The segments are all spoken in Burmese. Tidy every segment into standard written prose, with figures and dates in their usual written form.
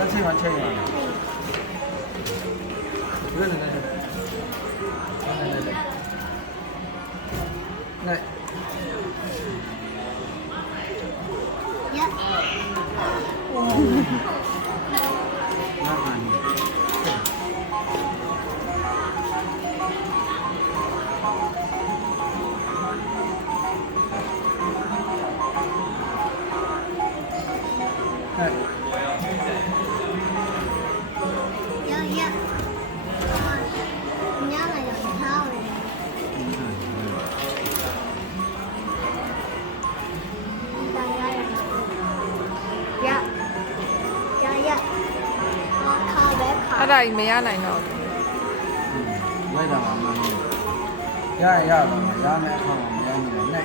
ဆက်ချိန်မှချိန်ရဘယ်လိုလဲနဲ့呀。အဲ့ဒါကြီးမရနိုင်တော့ဘူး လိုက်တာမှမဟုတ်ရရပါမယ်ရမယ်အခါမှာမရနိုင်နဲ့နဲ့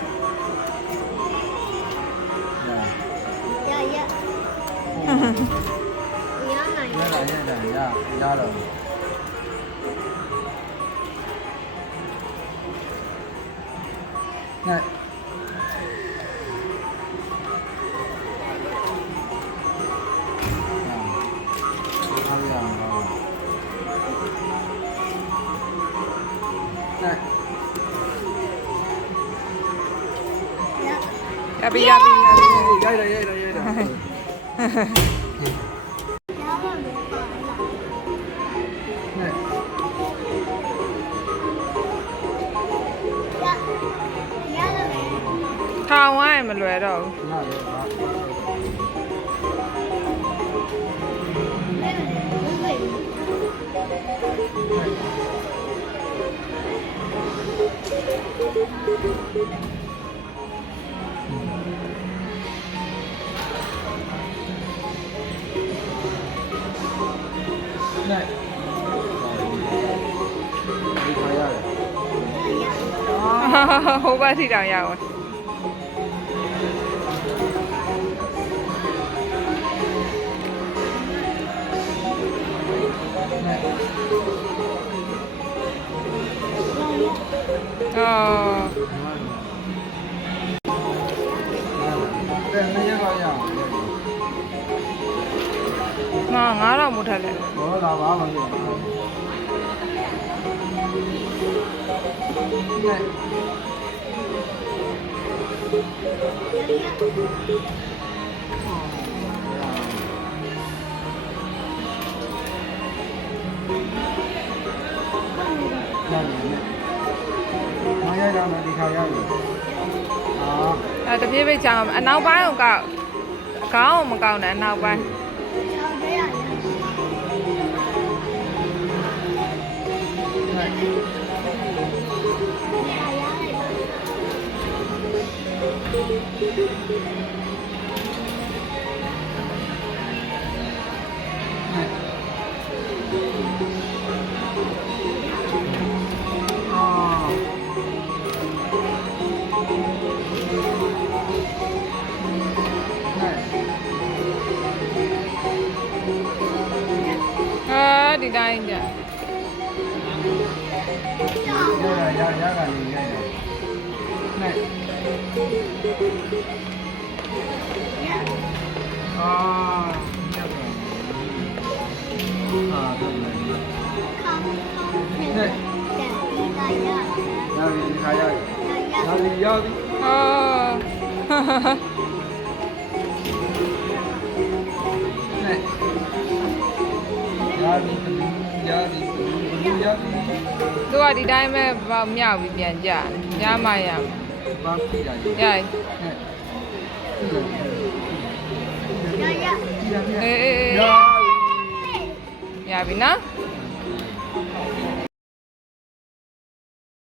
ရရတော့နဲ့ရပြီရပြီရပြီ ရိုက်တယ်ထောင်ဝိုင်းမလွယ်တော့ဘူးနဲ့ဒီခါရတယ် ဟိုဘက်ထိတောင်ရအောင်အော် တဲ့မရပါရအောင် ငါတော့မထက်လဲ ဘောလာပါမလို့နဲ့မရရမယ်ဒီခါရပြီ တပြေးပိတ်ချောင်းအနောက်ပိုင်းကိုကောက်ခေါင်းကိုမကောက်နဲ့အနောက်ပိုင်းဒီတိုင်းကြရကနေရရနဲ့အာညက်ပါအာတော့နဲ့ရပြီဒီခါရပြီရပြီ အော် နဲ့ရပြီသူကဒီတိုင်းပဲမြောက်ပြီးပြန်ကြညမရ ဘာဖြစ်ရလဲ ရ နဲ့ အေးရပြီနော်